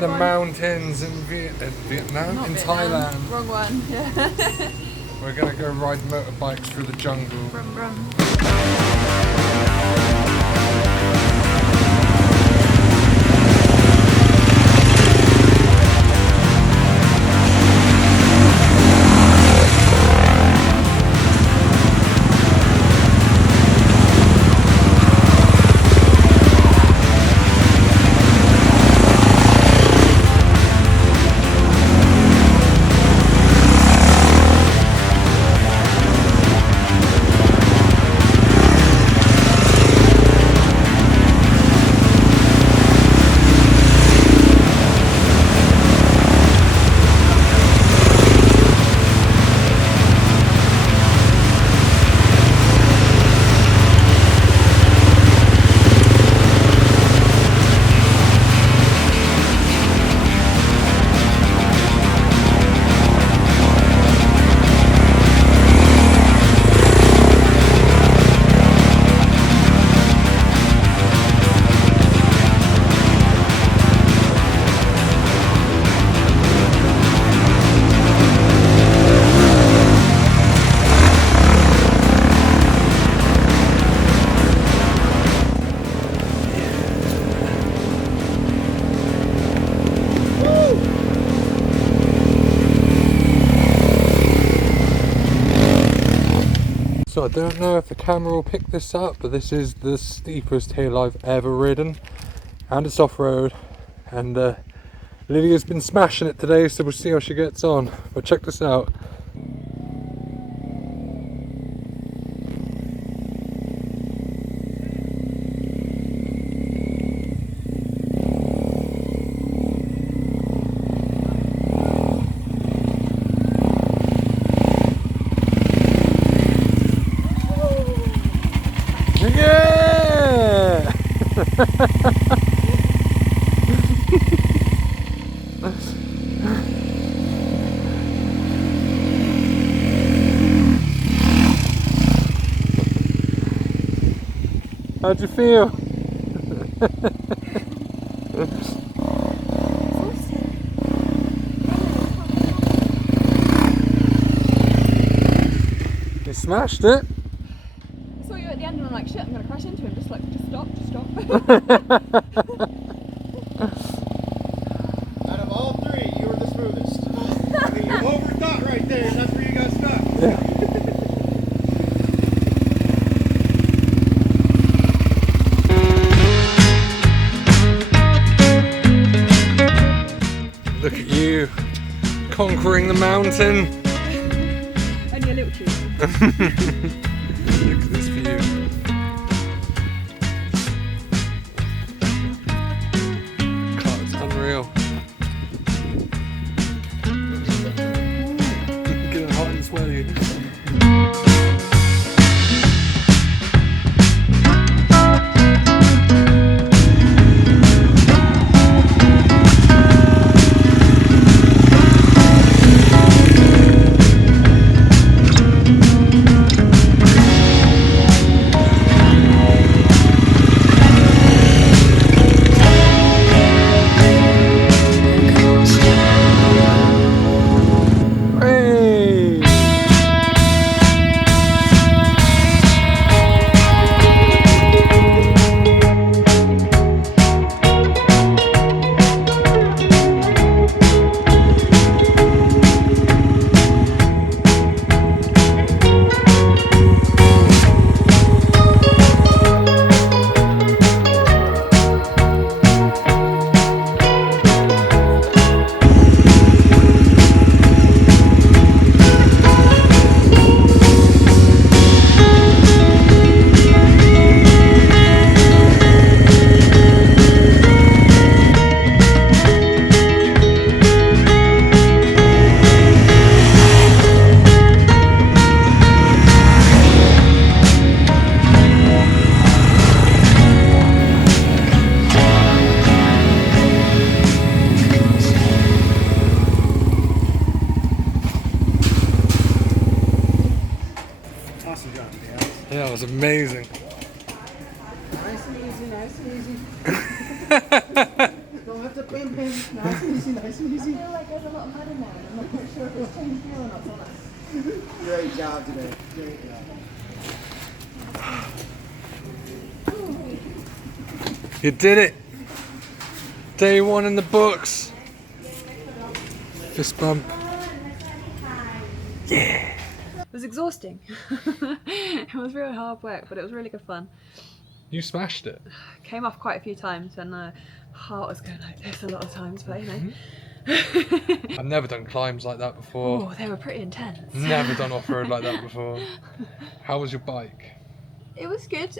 The mountains in Vietnam? Not in Vietnam. Thailand. Wrong one. Yeah. We're gonna go ride motorbikes through the jungle. Brum, brum. So I don't know if the camera will pick this up, but this is the steepest hill I've ever ridden, and it's off-road, and Lydia's been smashing it today, so we'll see how she gets on. But check this out. Yeah! How'd you feel? You smashed it. I saw you at the end and I'm like, shit, I'm gonna crash into him. Just stop. Out of all three, you were the smoothest. You overthought right there, and that's where you got stuck. Yeah. Look at you, conquering the mountain. Only a little tube. Look at this view. God, it's unreal. Getting hot and sweaty. Amazing. Nice and easy, nice and easy. Don't have to pin. Nice and easy, nice and easy. I feel like there's a lot of mud in there and I'm not quite sure if it's changed gear or not. So Great job today. Great job. You did it. Day 1 in the books. Fist bump. Yeah. It was exhausting. It was really hard work, but it was really good fun. You smashed it. Came off quite a few times and heart was going like this a lot of times, but you know. I've never done climbs like that before. Oh, they were pretty intense. Never done off-road like that before. How was your bike? It was good.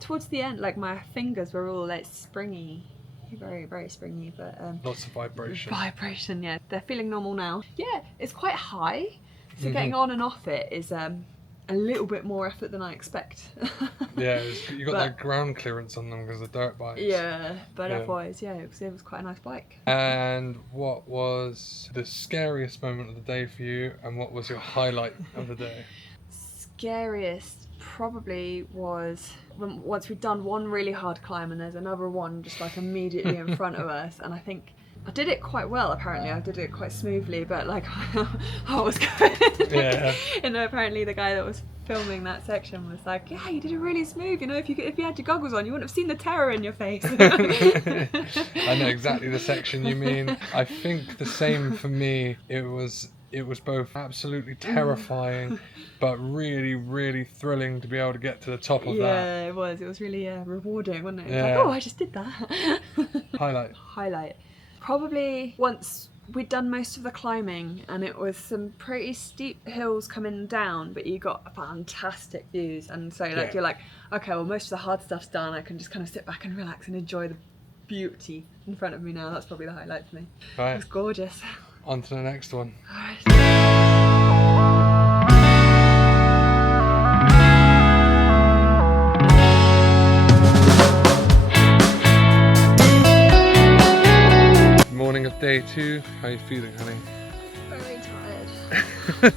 Towards the end, like my fingers were all like springy. Very, very springy, but Lots of vibration. Vibration, yeah. They're feeling normal now. Yeah, it's quite high. So getting on and off it is a little bit more effort than I expect. Yeah, you got that ground clearance on them because they're dirt bikes. Yeah, but otherwise, yeah, it was quite a nice bike. And what was the scariest moment of the day for you, and what was your highlight of the day? Scariest probably was once we'd done one really hard climb and there's another one just like immediately in front of us, and I think I did it quite well. Apparently I did it quite smoothly, but like I was good. Yeah. And apparently the guy that was filming that section was like, yeah, you did it really smooth, you know, if you had your goggles on you wouldn't have seen the terror in your face. I know exactly the section you mean. I think the same for me. It was both absolutely terrifying but really, really thrilling to be able to get to the top of that. Yeah, it was really rewarding, wasn't it? It was Yeah. like, oh, I just did that. Highlight. Probably once we'd done most of the climbing and it was some pretty steep hills coming down, but you got fantastic views, and so like you're like, okay, well most of the hard stuff's done, I can just kind of sit back and relax and enjoy the beauty in front of me now. That's probably the highlight for me. Right. It was gorgeous. On to the next one. Morning of day 2. How are you feeling, honey? Very tired.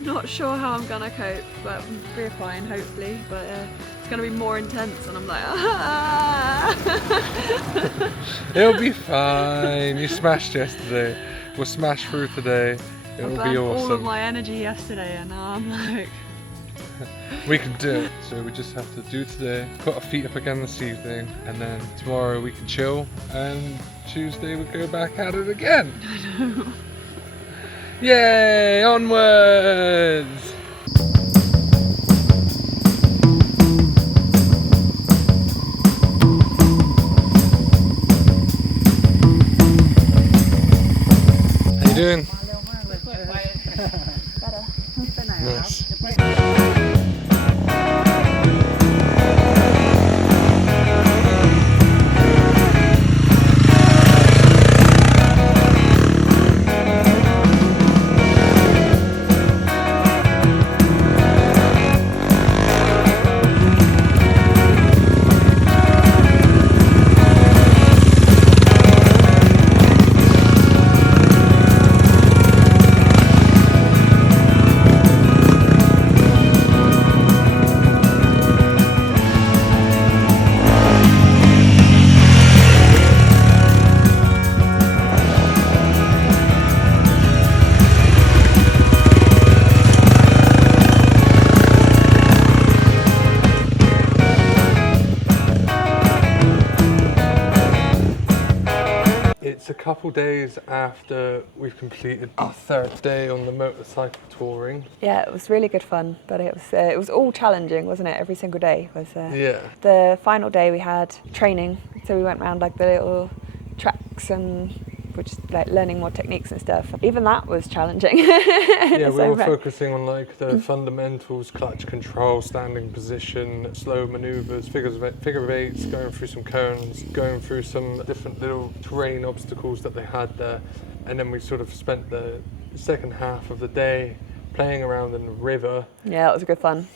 Not sure how I'm gonna cope, but we're fine hopefully. But it's gonna be more intense, and I'm like, It'll be fine. You smashed yesterday. We'll smash through today. It'll be awesome. all of my energy yesterday, and now I'm like. We can do it. So we just have to do today, put our feet up again this evening, and then tomorrow we can chill, and Tuesday we go back at it again. I know. Yay, onwards! How you doing? Better. For now. Nice. It's a couple days after we've completed our 3rd day on the motorcycle touring. Yeah, it was really good fun, but it was all challenging, wasn't it? Every single day was. Yeah. The final day we had training, so we went around like the little tracks and which like learning more techniques and stuff. Even that was challenging. Yeah, we So, were focusing on like the fundamentals, clutch control, standing position, slow maneuvers, figure of eights, going through some cones, going through some different little terrain obstacles that they had there. And then we sort of spent the second half of the day playing around in the river. Yeah, that was good fun.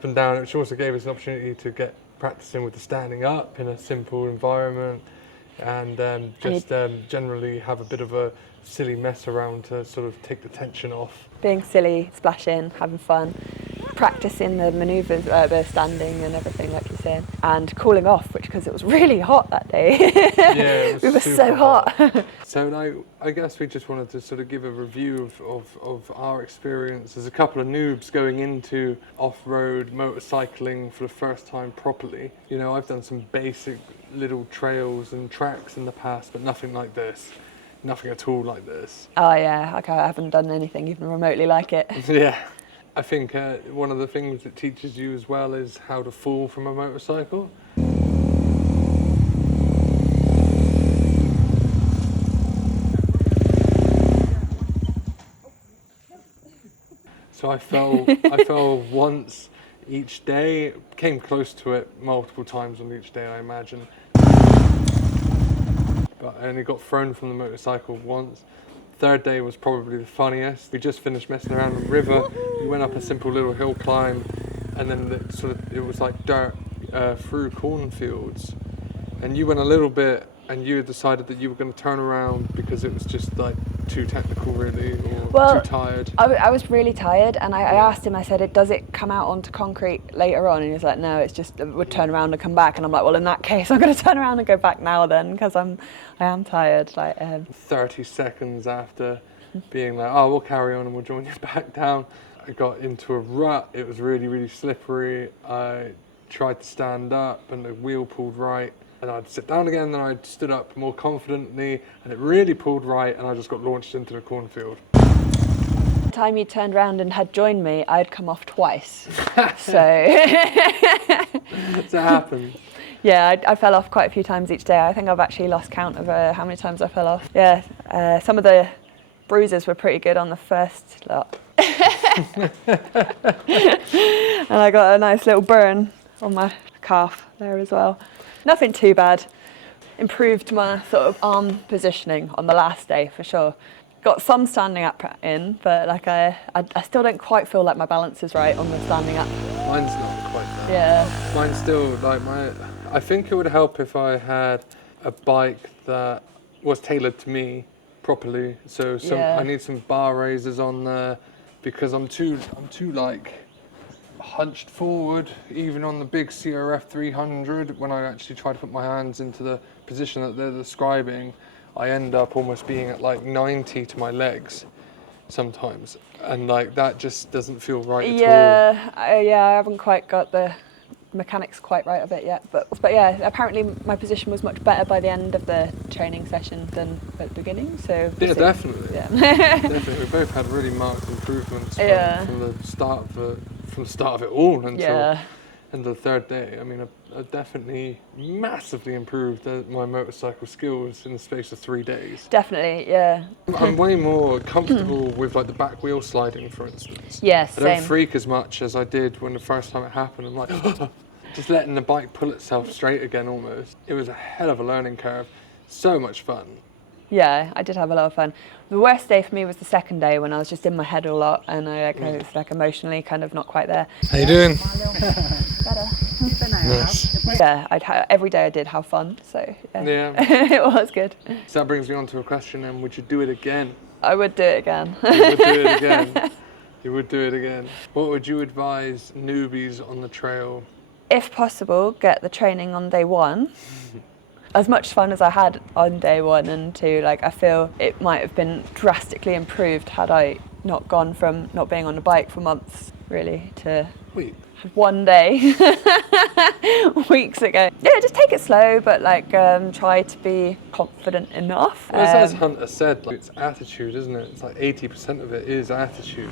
up and down, which also gave us an opportunity to get practicing with the standing up in a simple environment, and generally have a bit of a silly mess around to sort of take the tension off. Being silly, splashing, having fun, practicing the manoeuvres, the standing and everything, like you're saying, and cooling off, which because it was really hot that day. Yeah, we were so hot. So now I guess we just wanted to sort of give a review of our experience as a couple of noobs going into off-road motorcycling for the first time properly. You know, I've done some basic little trails and tracks in the past, but nothing like this. Nothing at all like this. Oh yeah, okay, I haven't done anything even remotely like it. Yeah. I think one of the things that teaches you as well is how to fall from a motorcycle. So I fell once each day, came close to it multiple times on each day, I imagine. But I only got thrown from the motorcycle once. Third day was probably the funniest. We just finished messing around in the river. We went up a simple little hill climb, and then it was like dirt through cornfields. And you went a little bit, and you decided that you were going to turn around because it was just like too technical, really, or too tired. I was really tired, and I asked him. I said, "Does it come out onto concrete later on?" And he was like, "No, it's just it would turn around and come back." And I'm like, "Well, in that case, I'm going to turn around and go back now then, because I am tired." Like 30 seconds after being like, "Oh, we'll carry on and we'll join you back down," I got into a rut. It was really, really slippery. I tried to stand up, and the wheel pulled right. And I'd sit down again, then I'd stood up more confidently, and it really pulled right, and I just got launched into the cornfield. the time you turned around and had joined me, I'd come off twice. So That happens. yeah, I fell off quite a few times each day. I think I've actually lost count of how many times I fell off. Yeah, some of the bruises were pretty good on the first lot. And I got a nice little burn on my calf there as well. Nothing too bad. Improved my sort of arm positioning on the last day for sure. Got some standing up in, but like I still don't quite feel like my balance is right on the standing up. Mine's not quite that. Yeah. Mine's still like I think it would help if I had a bike that was tailored to me properly. So I need some bar raisers on there because I'm too like hunched forward, even on the big CRF 300. When I actually try to put my hands into the position that they're describing, I end up almost being at like 90 to my legs sometimes, and like that just doesn't feel right at all. I haven't quite got the mechanics quite right of it yet, but yeah, apparently my position was much better by the end of the training session than at the beginning. So yeah, definitely. Yeah. Definitely, we both had really marked improvements from the start of it all until the third day. I mean, I definitely massively improved my motorcycle skills in the space of 3 days. Definitely, yeah. I'm way more comfortable with like the back wheel sliding, for instance. Yes, I don't freak as much as I did when the first time it happened. I'm like, just letting the bike pull itself straight again almost. It was a hell of a learning curve. So much fun. Yeah, I did have a lot of fun. The worst day for me was the second day when I was just in my head a lot and I was like emotionally kind of not quite there. How you doing? Better. Nice. Yeah, every day I did have fun, so Yeah. It was good. So that brings me on to a question then, would you do it again? I would do it again. You would do it again. You would do it again. What would you advise newbies on the trail? If possible, get the training on day one. As much fun as I had on day 1 and 2, like I feel it might have been drastically improved had I not gone from not being on a bike for months really to one day weeks ago. Yeah, just take it slow, but like try to be confident enough. Well, as Hunter said, like, it's attitude, isn't it? It's like 80% of it is attitude.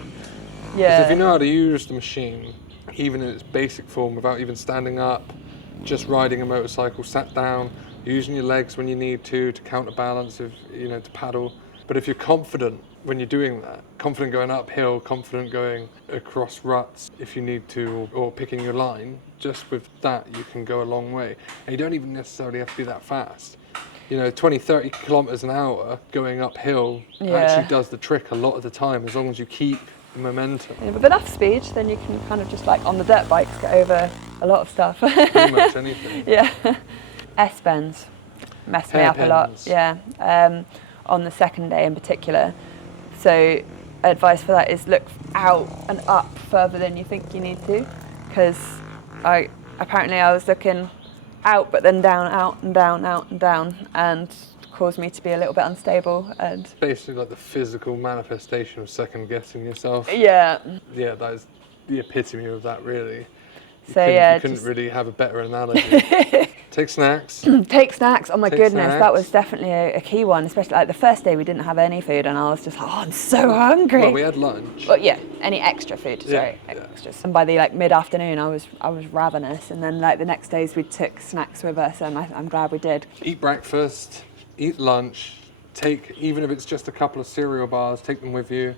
Yeah. Because if you know how to use the machine, even in its basic form, without even standing up, just riding a motorcycle, sat down, using your legs when you need to counterbalance, to paddle. But if you're confident when you're doing that, confident going uphill, confident going across ruts if you need to, or picking your line, just with that you can go a long way. And you don't even necessarily have to be that fast. 20, 30 kilometers an hour going uphill actually does the trick a lot of the time, as long as you keep momentum. And with enough speed, then you can kind of just like on the dirt bikes get over a lot of stuff. Pretty much anything. Yeah. S-bends messed me up a lot. Hairpins. Yeah. On the second day in particular. So advice for that is look out and up further than you think you need to, because I was looking out but then down, out and down, out and down, and caused me to be a little bit unstable. And Basically like the physical manifestation of second guessing yourself. yeah. Yeah, that is the epitome of that, really. You couldn't just really have a better analogy. Take snacks. take snacks. Oh my Take goodness, snacks. that was definitely a key one, especially like the first day we didn't have any food and I was just like, oh, I'm so hungry. Well, we had lunch. Well, yeah, any extra food, sorry, Yeah. extras. And by the like mid-afternoon, I was ravenous. And then like the next days we took snacks with us, and I'm glad we did. Eat breakfast, eat lunch, even if it's just a couple of cereal bars, take them with you.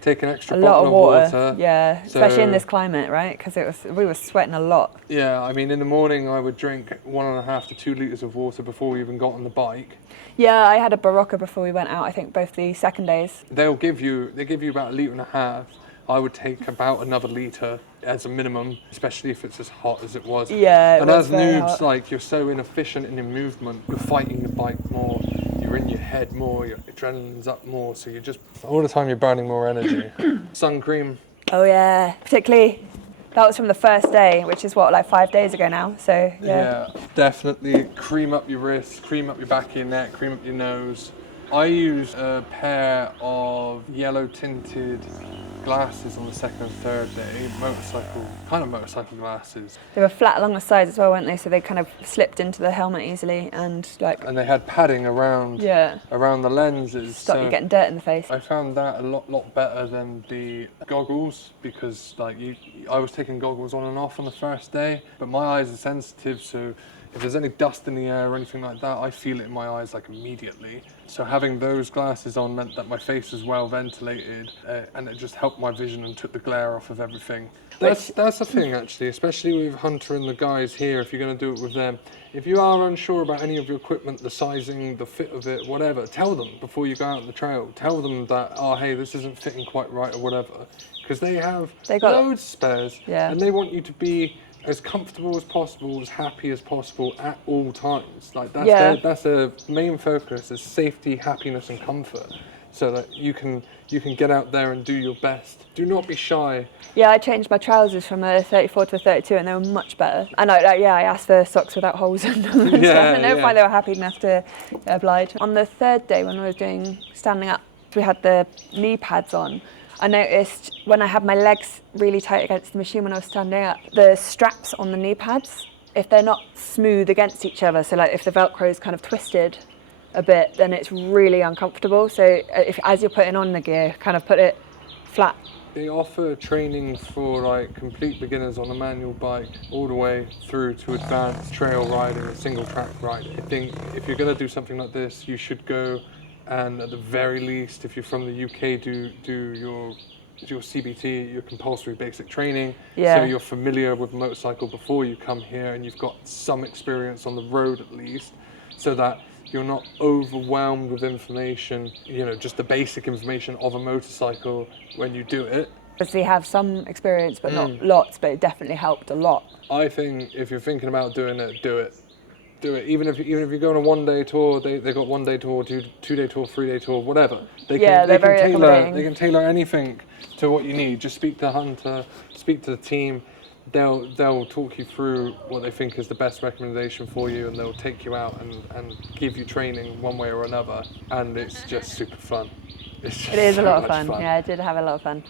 Take an extra A lot bottle of water. Yeah, especially in So- this climate, right? Because we were sweating a lot. Yeah, I mean, in the morning I would drink 1.5 to 2 litres of water before we even got on the bike. Yeah, I had a Barocca before we went out. I think both the second days. They give you about 1.5 litres. I would take about another litre as a minimum, especially if it's as hot as it was. Yeah, it and was as very noobs, hot. like, you're so inefficient in your movement, you're fighting the bike more, you're in your head more, your adrenaline's up more, so you're just, all the time you're burning more energy. Sun cream. Oh yeah, particularly that was from the first day, which is what, like 5 days ago now. So yeah. Definitely cream up your wrists, cream up your back of your neck, cream up your nose. I use a pair of yellow tinted glasses on the second and third day, motorcycle glasses. They were flat along the sides as well, weren't they? So they kind of slipped into the helmet easily and like And they had padding around the lenses. stop you getting dirt in the face. I found that a lot better than the goggles, because like I was taking goggles on and off on the first day, but my eyes are sensitive, so if there's any dust in the air or anything like that, I feel it in my eyes like immediately. So having those glasses on meant that my face was well ventilated, and it just helped my vision and took the glare off of everything. That's the thing, actually, especially with Hunter and the guys here, if you're going to do it with them. If you are unsure about any of your equipment, the sizing, the fit of it, whatever, tell them before you go out on the trail. Tell them that, oh, hey, this isn't fitting quite right or whatever. Because they got loads of spares, and they want you to be as comfortable as possible, as happy as possible at all times. Like that's their main focus, is safety, happiness and comfort, so that you can get out there and do your best. Do not be shy. Yeah, I changed my trousers from a 34 to a 32 and they were much better. And I asked for socks without holes in them and stuff, and they were fine, they were happy enough to oblige. On the third day when I was doing standing up, we had the knee pads on. I noticed when I had my legs really tight against the machine when I was standing up, the straps on the knee pads, if they're not smooth against each other, so like if the Velcro is kind of twisted a bit, then it's really uncomfortable. So as you're putting on the gear, kind of put it flat. They offer training for like complete beginners on a manual bike all the way through to advanced trail riding and single track riding. I think if you're going to do something like this, you should go and at the very least, if you're from the UK, do your CBT, your compulsory basic training, so you're familiar with motorcycle before you come here and you've got some experience on the road at least, so that you're not overwhelmed with information, just the basic information of a motorcycle when you do it. Obviously have some experience, but not lots, but it definitely helped a lot. I think if you're thinking about doing it, do it. Do it. Even if you go on a 1 day tour, they got 1 day tour, 2 day tour, 3 day tour, whatever. They can tailor anything to what you need. Just speak to Hunter, speak to the team. They'll talk you through what they think is the best recommendation for you, and they'll take you out and give you training one way or another. And it's just super fun. It is a lot of fun. Yeah, I did have a lot of fun.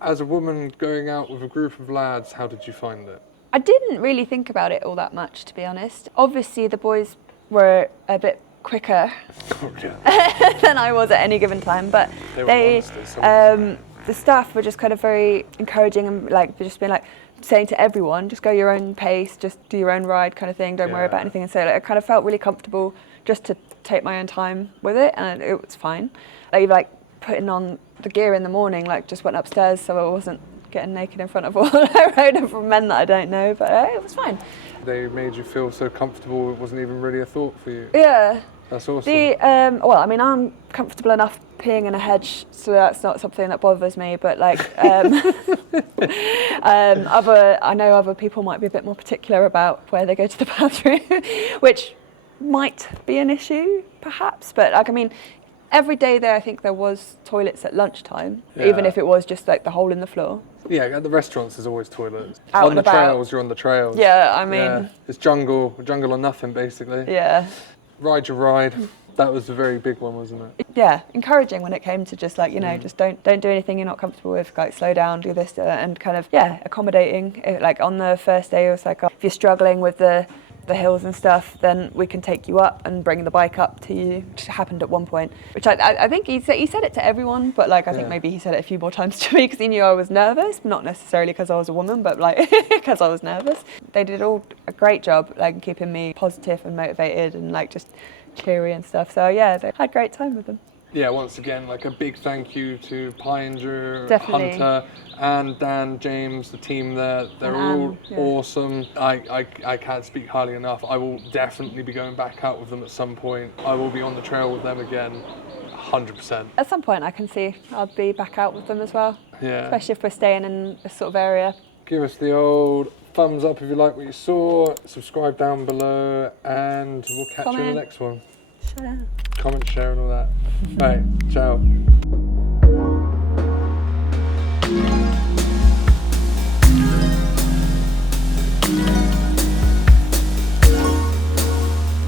As a woman going out with a group of lads, how did you find it? I didn't really think about it all that much, to be honest. Obviously, the boys were a bit quicker than I was at any given time, but the staff were just kind of very encouraging and like just being like saying to everyone, just go your own pace, just do your own ride kind of thing, don't worry about anything. And so like, I kind of felt really comfortable just to take my own time with it, and it was fine. Like putting on the gear in the morning, like just went upstairs so I wasn't getting naked in front of all a load of men that I don't know, but it was fine. They made you feel so comfortable it wasn't even really a thought for you. Yeah, That's awesome. Well, I mean, I'm comfortable enough peeing in a hedge, so that's not something that bothers me. But like, I know other people might be a bit more particular about where they go to the bathroom, which might be an issue, perhaps. But like, I mean, every day there, I think there was toilets at lunchtime, even if it was just like the hole in the floor. Yeah, at the restaurants there's always toilets. Out on and the about. trails, you're on the trails. Yeah, I mean, it's jungle or nothing, basically. yeah. Ride your ride. That was a very big one, wasn't it? Yeah, encouraging when it came to just like, you know, just don't do anything you're not comfortable with, like slow down, do this, and kind of, accommodating. Like on the first day, it was like, if you're struggling with the hills and stuff, then we can take you up and bring the bike up to you, which happened at one point, which I think he said it to everyone, but like I think maybe he said it a few more times to me because he knew I was nervous, not necessarily because I was a woman, but like because I was nervous. They did all a great job like keeping me positive and motivated and like just cheery and stuff, so yeah, they had a great time with them. Yeah, once again, like a big thank you to Pai Enduro, Definitely. Hunter, and Dan, James, the team there. They're all awesome. I can't speak highly enough. I will definitely be going back out with them at some point. I will be on the trail with them again, 100%. At some point I can see I'll be back out with them as well, Yeah. especially if we're staying in this sort of area. Give us the old thumbs up if you like what you saw, subscribe down below, and we'll catch you in the next one. Sure. Comment, share and all that. Right, ciao.